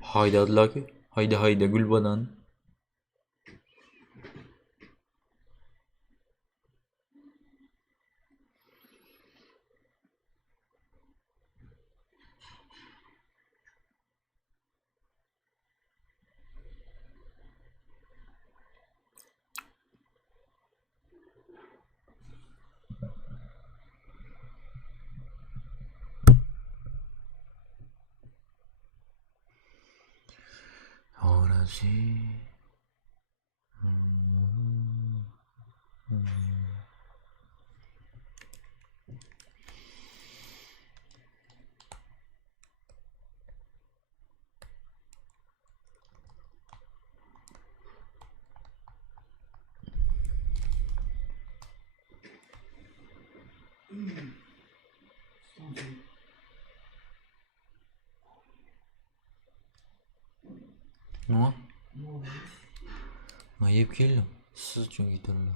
Haydi ki. Haydi haydi Gülbadan. Ahora sí. No. Ayıp geldi. Siz çünkü gitarla.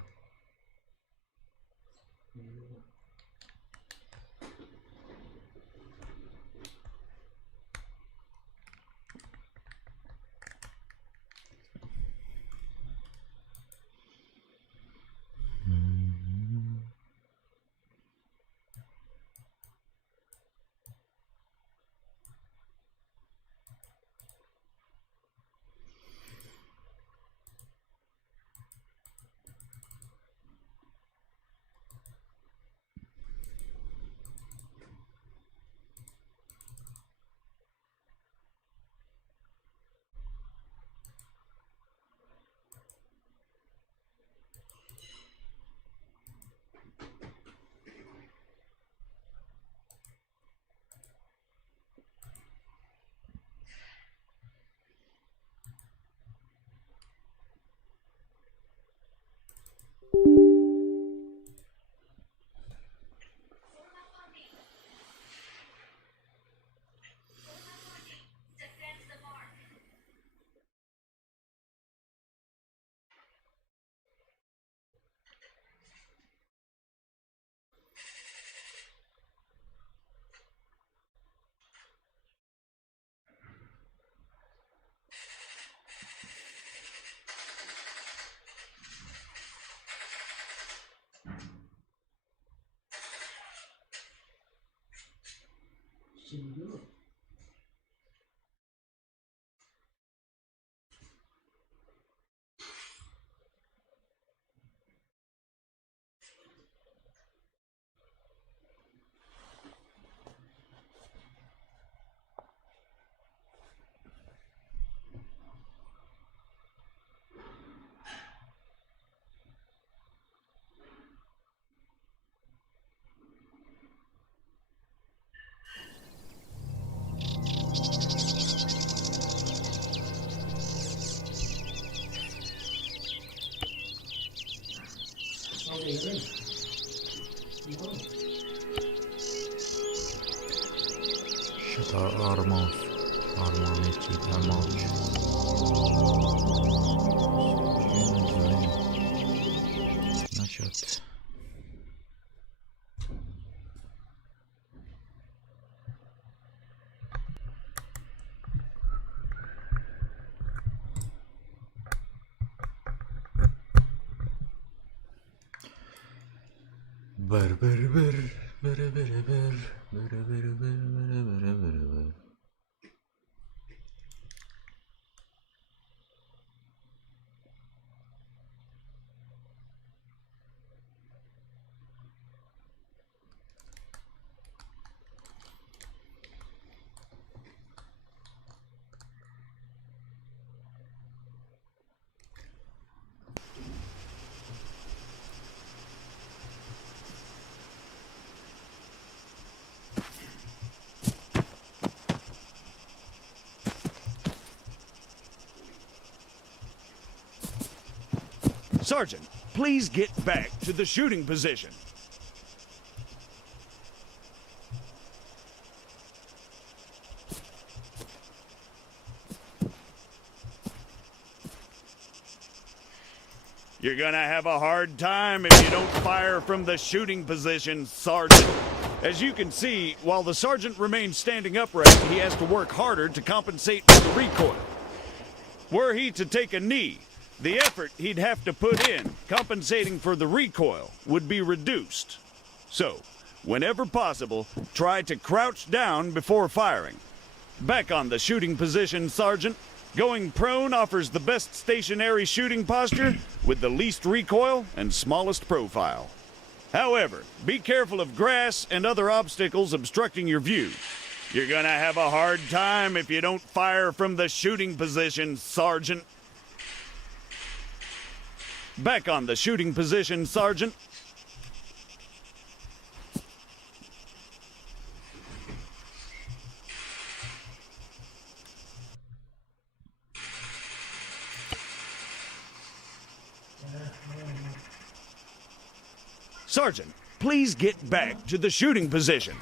Şata Arma. Arma meci tamam. Значит. Бер бер бер бер бер бер бер бер бер бер бер бер. Sergeant, please get back to the shooting position. You're gonna have a hard time if you don't fire from the shooting position, Sergeant. As you can see, while the sergeant remains standing upright, he has to work harder to compensate for the recoil. Were he to take a knee, the effort he'd have to put in, compensating for the recoil, would be reduced. So, whenever possible, try to crouch down before firing. Back on the shooting position, Sergeant. Going prone offers the best stationary shooting posture with the least recoil and smallest profile. However, be careful of grass and other obstacles obstructing your view. You're gonna have a hard time if you don't fire from the shooting position, Sergeant. Back on the shooting position, Sergeant. Sergeant, please get back to the shooting position.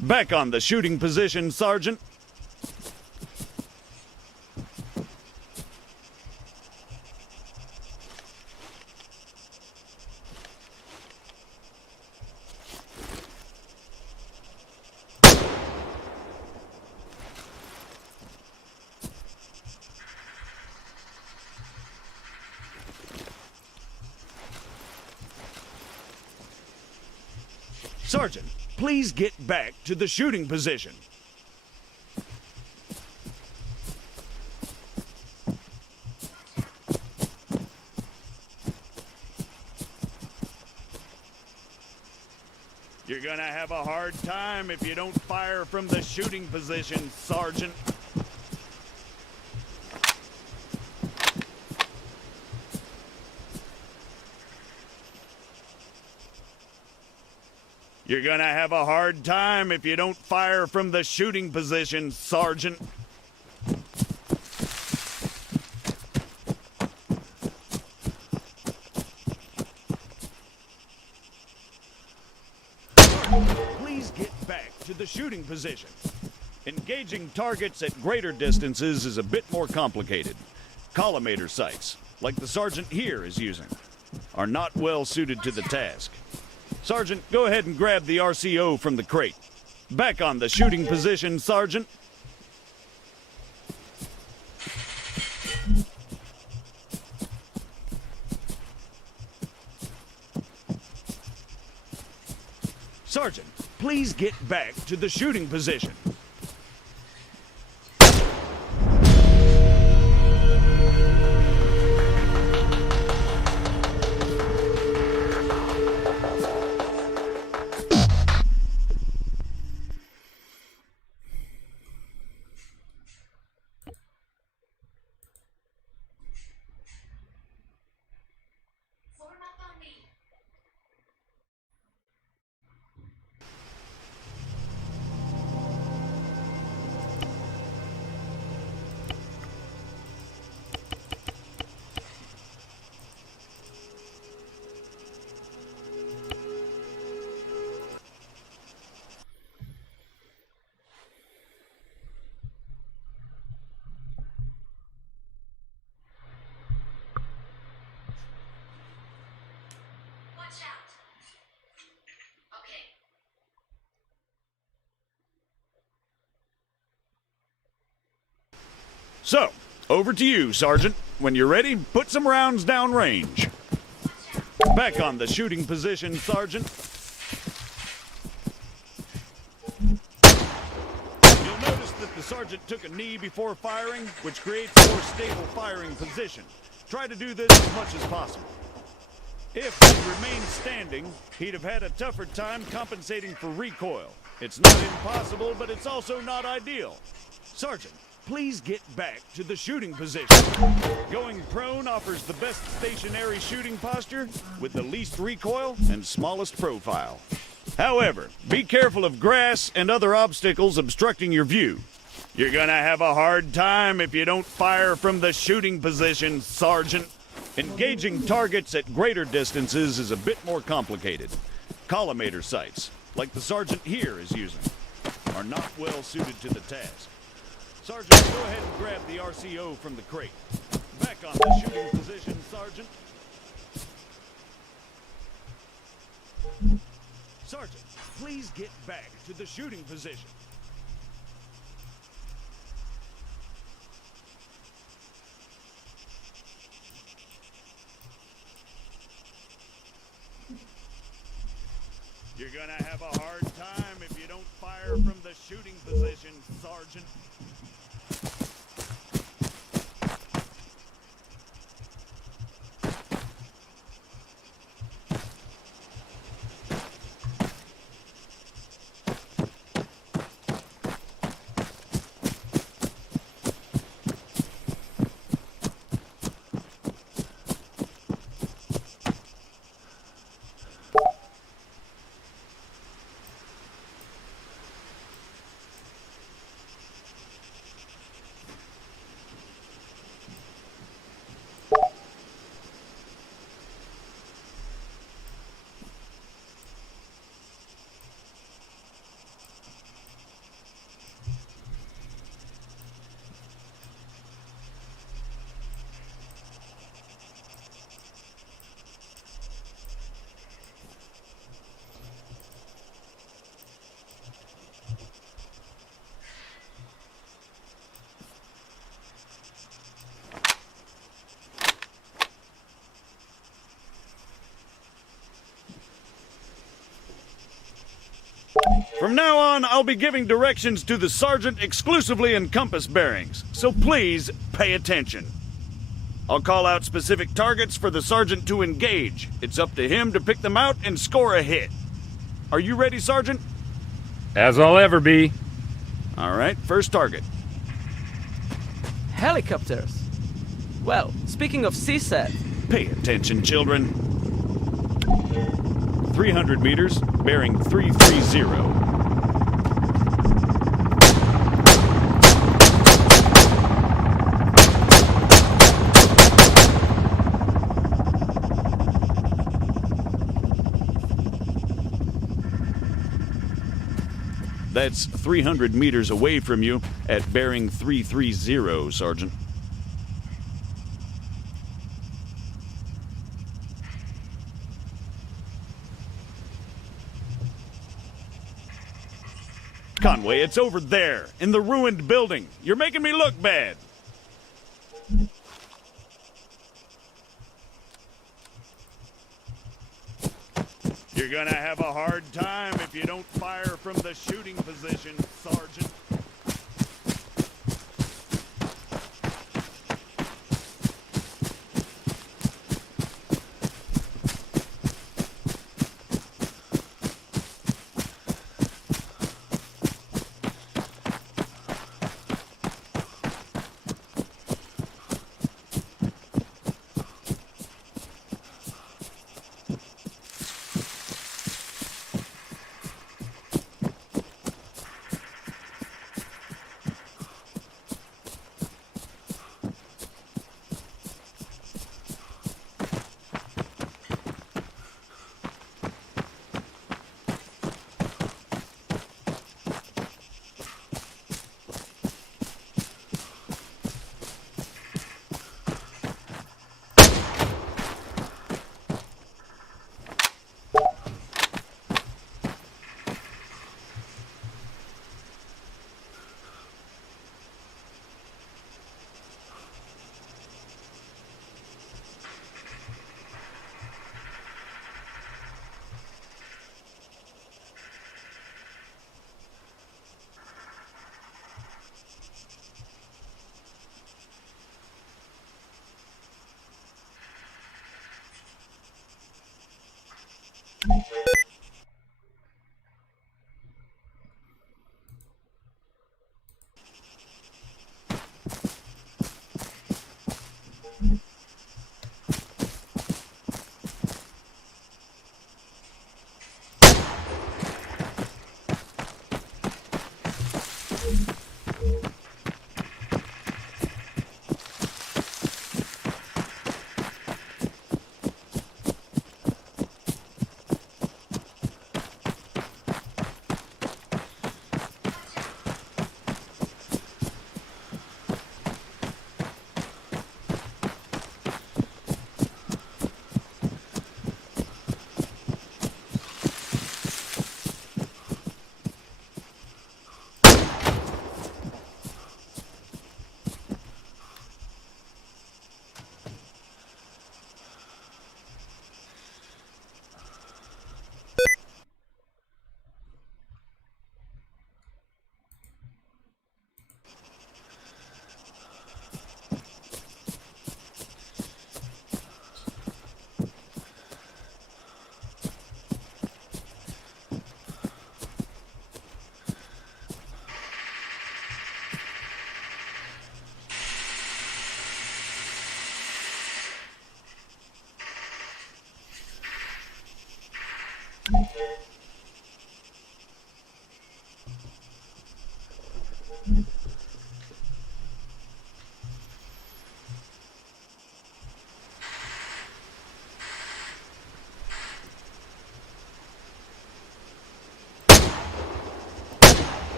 Back on the shooting position, Sergeant. Sergeant, please get back to the shooting position. You're gonna have a hard time if you don't fire from the shooting position, Sergeant. You're gonna have a hard time if you don't fire from the shooting position, Sergeant. Please get back to the shooting position. Engaging targets at greater distances is a bit more complicated. Collimator sights, like the sergeant here is using, are not well suited to the task. Sergeant, go ahead and grab the RCO from the crate. Back on the shooting position, Sergeant. Sergeant, please get back to the shooting position. So, over to you, Sergeant. When you're ready, put some rounds down range. Back on the shooting position, Sergeant. You'll notice that the sergeant took a knee before firing, which creates a more stable firing position. Try to do this as much as possible. If he remained standing, he'd have had a tougher time compensating for recoil. It's not impossible, but it's also not ideal. Sergeant, please get back to the shooting position. Going prone offers the best stationary shooting posture with the least recoil and smallest profile. However, be careful of grass and other obstacles obstructing your view. You're gonna have a hard time if you don't fire from the shooting position, Sergeant. Engaging targets at greater distances is a bit more complicated. Collimator sights, like the sergeant here is using, are not well suited to the task. Sergeant, go ahead and grab the RCO from the crate. Back on the shooting position, Sergeant. Sergeant, please get back to the shooting position. You're gonna have a hard time if you don't fire from the shooting position, Sergeant. From now on, I'll be giving directions to the sergeant exclusively in compass bearings, so please pay attention. I'll call out specific targets for the sergeant to engage. It's up to him to pick them out and score a hit. Are you ready, Sergeant? As I'll ever be. All right, first target. Helicopters. Well, speaking of CSAT, Pay attention, children. 300 meters, bearing 330. That's 300 meters away from you at bearing 330, Sergeant. Conway, it's over there, in the ruined building. You're making me look bad. You're gonna have a hard time if you don't fire from the shooting position, Sergeant.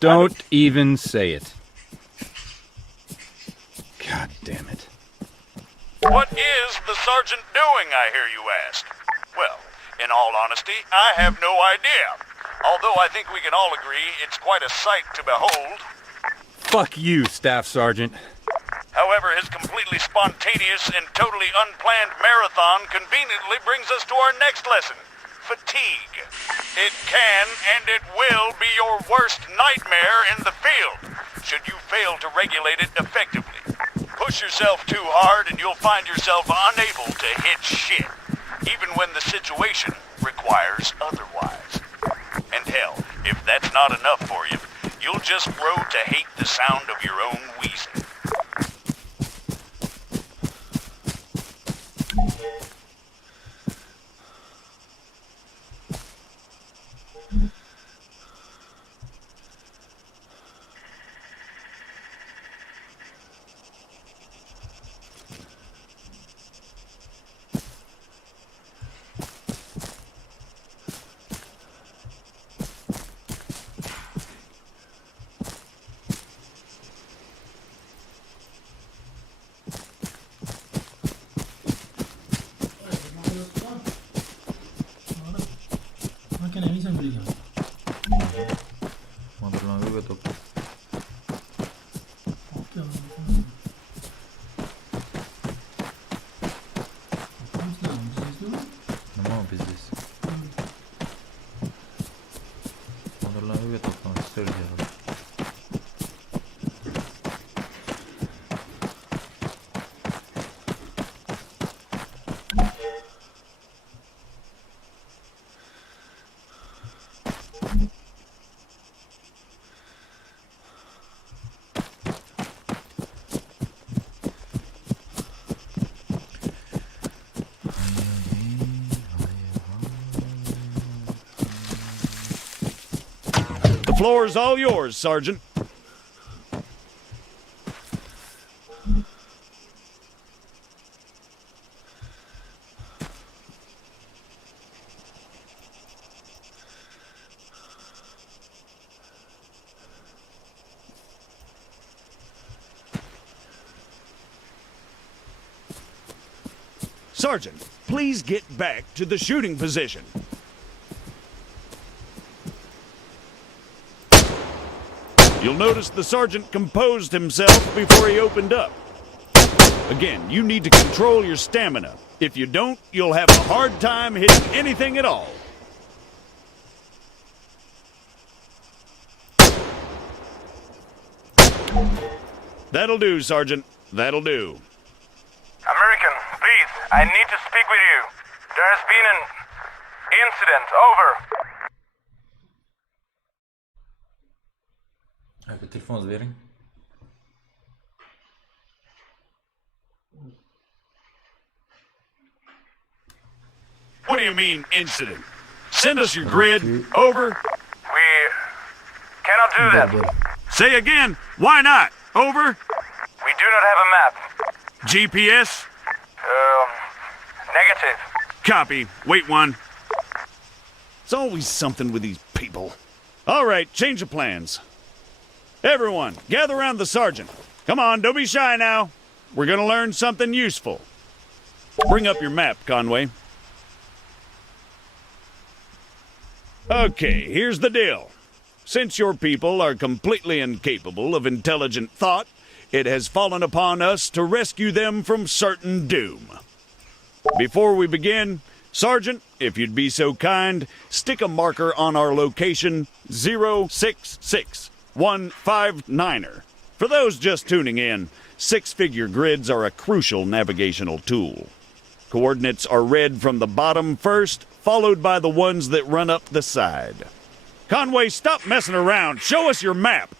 Don't even say it. God damn it. What is the sergeant doing, I hear you ask? Well, in all honesty, I have no idea. Although I think we can all agree it's quite a sight to behold. Fuck you, Staff Sergeant. However, his completely spontaneous and totally unplanned marathon conveniently brings us to our next lesson. Fatigue. It can and it will be your worst nightmare in the field, should you fail to regulate it effectively. Push yourself too hard and you'll find yourself unable to hit shit, even when the situation requires otherwise. And hell, if that's not enough for you, you'll just grow to hate the sound of your own wheezing. The floor's all yours, Sergeant. Sergeant, please get back to the shooting position. You'll notice the sergeant composed himself before he opened up. Again, you need to control your stamina. If you don't, you'll have a hard time hitting anything at all. That'll do, Sergeant. That'll do. American, please, I need to speak with you. There has been an incident. Over. Heb je telefoonswering? What do you mean, incident? Send us your grid. Over. We cannot do that. Say again. Why not? Over. We do not have a map. GPS. Negative. Copy. Wait one. It's always something with these people. All right, change of plans. Everyone, gather around the sergeant. Come on, don't be shy now. We're gonna learn something useful. Bring up your map, Conway. Okay, here's the deal. Since your people are completely incapable of intelligent thought, it has fallen upon us to rescue them from certain doom. Before we begin, Sergeant, if you'd be so kind, stick a marker on our location 066159er. For those just tuning in, six-figure grids are a crucial navigational tool. Coordinates are read from the bottom first, followed by the ones that run up the side. Conway, stop messing around. Show us your map.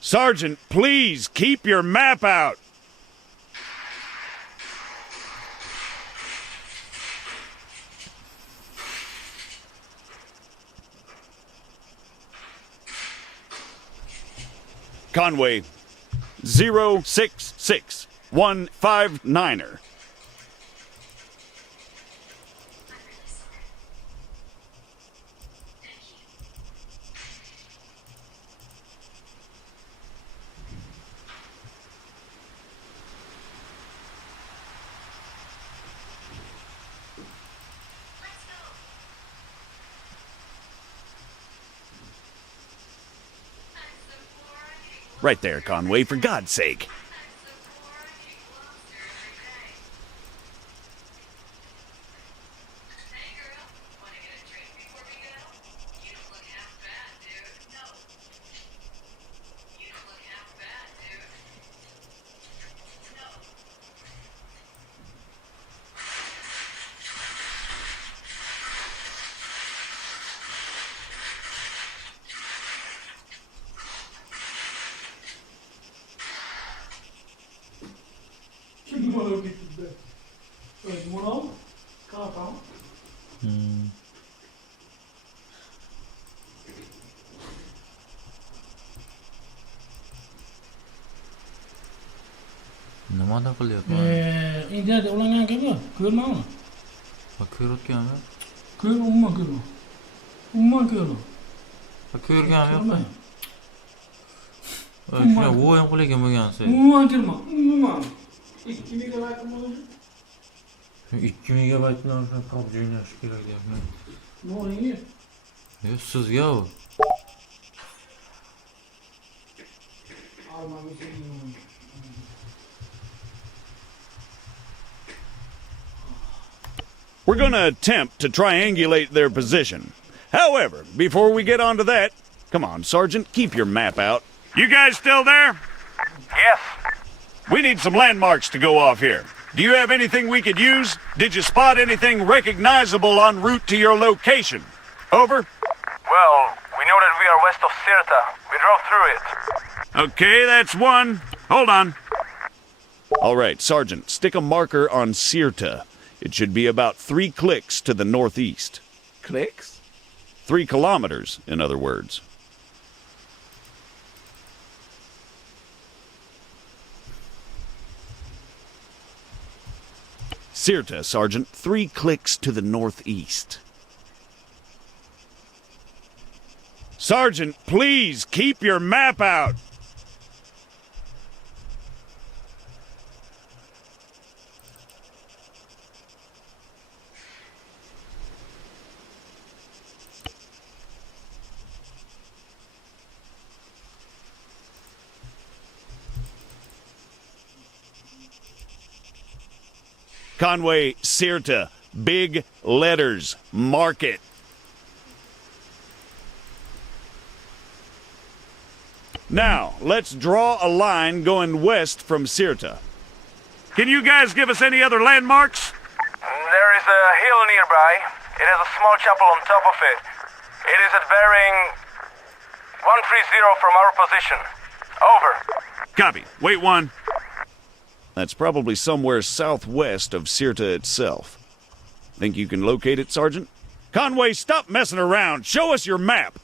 Sergeant, please keep your map out. Conway, 066159er. Right there, Conway, for God's sake. Nimada qilyapman? Internetda ulangan kabi ko'rmami? Ko'rayotganmi? Umuman ko'rma. Umuman ko'rma. Ko'rganim yo'q. Shuna o'yin qilagan bo'lgansiz. Umuman ko'rma. Umuman. 2 megabayt bo'ladi. 2 megabayt bilan shuna PUBG o'ynash kerak deyapman. No'ringi. Sizga u. Arma We're going to attempt to triangulate their position. However, before we get on to that, come on, Sergeant, keep your map out. You guys still there? Yes. We need some landmarks to go off here. Do you have anything we could use? Did you spot anything recognizable en route to your location? Over. Well, we know that we are west of Sirta. We drove through it. Okay, that's one. Hold on. All right, Sergeant, stick a marker on Sirta. It should be about 3 clicks to the northeast. Clicks? 3 kilometers, in other words. Sirta, Sergeant, 3 clicks to the northeast. Sergeant, please keep your map out. Conway, Sirta, big letters, mark it. Now, let's draw a line going west from Sirta. Can you guys give us any other landmarks? There is a hill nearby. It has a small chapel on top of it. It is at bearing 130 from our position. Over. Copy. Wait one. That's probably somewhere southwest of Sirta itself. Think you can locate it, Sergeant? Conway, stop messing around. Show us your map.